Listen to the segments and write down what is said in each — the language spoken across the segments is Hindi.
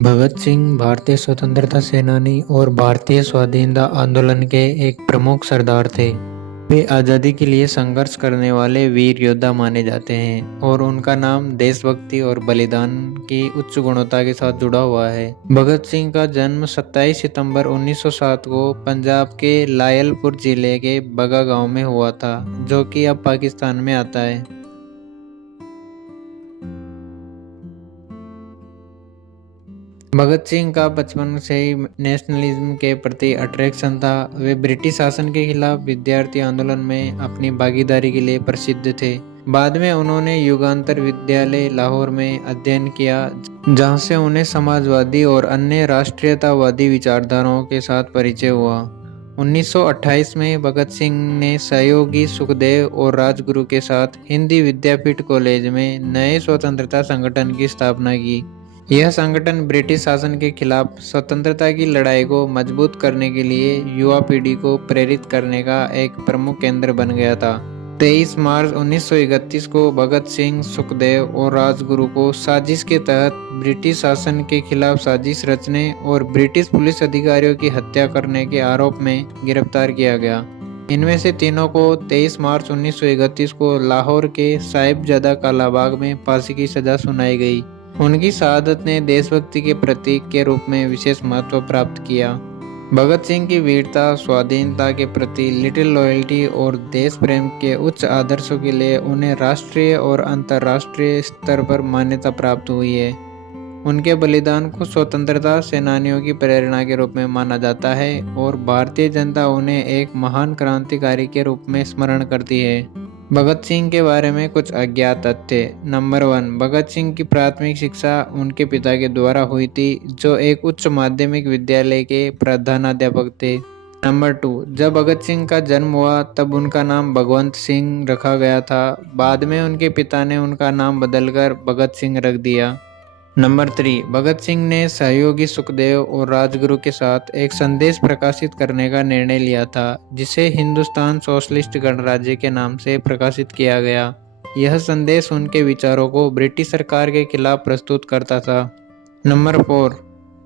भगत सिंह भारतीय स्वतंत्रता सेनानी और भारतीय स्वाधीनता आंदोलन के एक प्रमुख सरदार थे। वे आज़ादी के लिए संघर्ष करने वाले वीर योद्धा माने जाते हैं और उनका नाम देशभक्ति और बलिदान की उच्च गुणवत्ता के साथ जुड़ा हुआ है। भगत सिंह का जन्म 27 सितंबर 1907 को पंजाब के लायलपुर जिले के बगा गांव में हुआ था, जो कि अब पाकिस्तान में आता है। भगत सिंह का बचपन से ही नेशनलिज्म के प्रति अट्रैक्शन था। वे ब्रिटिश शासन के खिलाफ विद्यार्थी आंदोलन में अपनी भागीदारी के लिए प्रसिद्ध थे। बाद में उन्होंने युगांतर विद्यालय लाहौर में अध्ययन किया, जहां से उन्हें समाजवादी और अन्य राष्ट्रीयतावादी विचारधाराओं के साथ परिचय हुआ। 1928 में भगत सिंह ने सहयोगी सुखदेव और राजगुरु के साथ हिंदी विद्यापीठ कॉलेज में नए स्वतंत्रता संगठन की स्थापना की। यह संगठन ब्रिटिश शासन के खिलाफ स्वतंत्रता की लड़ाई को मजबूत करने के लिए युवा पीढ़ी को प्रेरित करने का एक प्रमुख केंद्र बन गया था। 23 मार्च 1931 को भगत सिंह, सुखदेव और राजगुरु को साजिश के तहत ब्रिटिश शासन के खिलाफ साजिश रचने और ब्रिटिश पुलिस अधिकारियों की हत्या करने के आरोप में गिरफ्तार किया गया। इनमें से तीनों को 23 मार्च 1931 को लाहौर के साहिबजादा कालाबाग में फांसी की सजा सुनाई गई। उनकी शहादत ने देशभक्ति के प्रतीक के रूप में विशेष महत्व प्राप्त किया। भगत सिंह की वीरता, स्वाधीनता के प्रति लिटिल लॉयल्टी और देश प्रेम के उच्च आदर्शों के लिए उन्हें राष्ट्रीय और अंतर्राष्ट्रीय स्तर पर मान्यता प्राप्त हुई है। उनके बलिदान को स्वतंत्रता सेनानियों की प्रेरणा के रूप में माना जाता है और भारतीय जनता उन्हें एक महान क्रांतिकारी के रूप में स्मरण करती है। भगत सिंह के बारे में कुछ अज्ञात तथ्य। नंबर 1, भगत सिंह की प्राथमिक शिक्षा उनके पिता के द्वारा हुई थी, जो एक उच्च माध्यमिक विद्यालय के प्रधानाध्यापक थे। नंबर 2, जब भगत सिंह का जन्म हुआ तब उनका नाम भगवंत सिंह रखा गया था। बाद में उनके पिता ने उनका नाम बदलकर भगत सिंह रख दिया। नंबर 3, भगत सिंह ने सहयोगी सुखदेव और राजगुरु के साथ एक संदेश प्रकाशित करने का निर्णय लिया था, जिसे हिंदुस्तान सोशलिस्ट गणराज्य के नाम से प्रकाशित किया गया। यह संदेश उनके विचारों को ब्रिटिश सरकार के खिलाफ प्रस्तुत करता था। नंबर 4,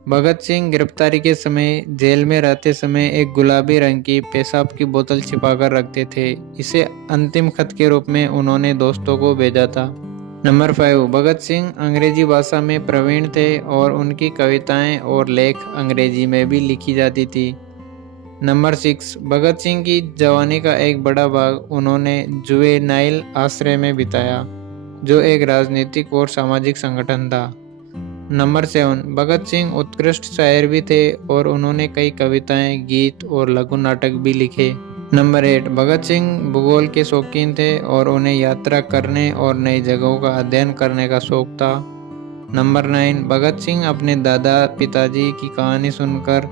भगत सिंह गिरफ्तारी के समय जेल में रहते समय एक गुलाबी रंग की पेशाब की बोतल छिपाकर रखते थे। इसे अंतिम खत के रूप में उन्होंने दोस्तों को भेजा था। नंबर 5, भगत सिंह अंग्रेजी भाषा में प्रवीण थे और उनकी कविताएं और लेख अंग्रेजी में भी लिखी जाती थी। नंबर 6, भगत सिंह की जवानी का एक बड़ा भाग उन्होंने जुवेनाइल आश्रय में बिताया, जो एक राजनीतिक और सामाजिक संगठन था। नंबर 7, भगत सिंह उत्कृष्ट शायर भी थे और उन्होंने कई कविताएं, गीत और लघु नाटक भी लिखे। नंबर 8, भगत सिंह भूगोल के शौकीन थे और उन्हें यात्रा करने और नई जगहों का अध्ययन करने का शौक था। नंबर 9, भगत सिंह अपने दादा पिताजी की कहानी सुनकर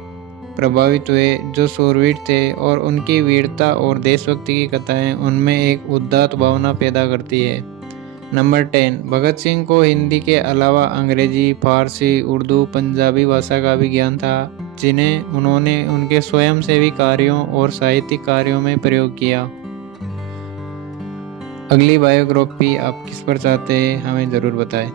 प्रभावित हुए, जो शूरवीर थे और उनकी वीरता और देशभक्ति की कथाएं उनमें एक उदात्त भावना पैदा करती है। नंबर 10, भगत सिंह को हिंदी के अलावा अंग्रेजी, फारसी, उर्दू, पंजाबी भाषा का भी ज्ञान था, जिन्हें उन्होंने उनके स्वयंसेवी कार्यों और साहित्यिक कार्यों में प्रयोग किया। अगली बायोग्राफी आप किस पर चाहते हैं, हमें जरूर बताएं।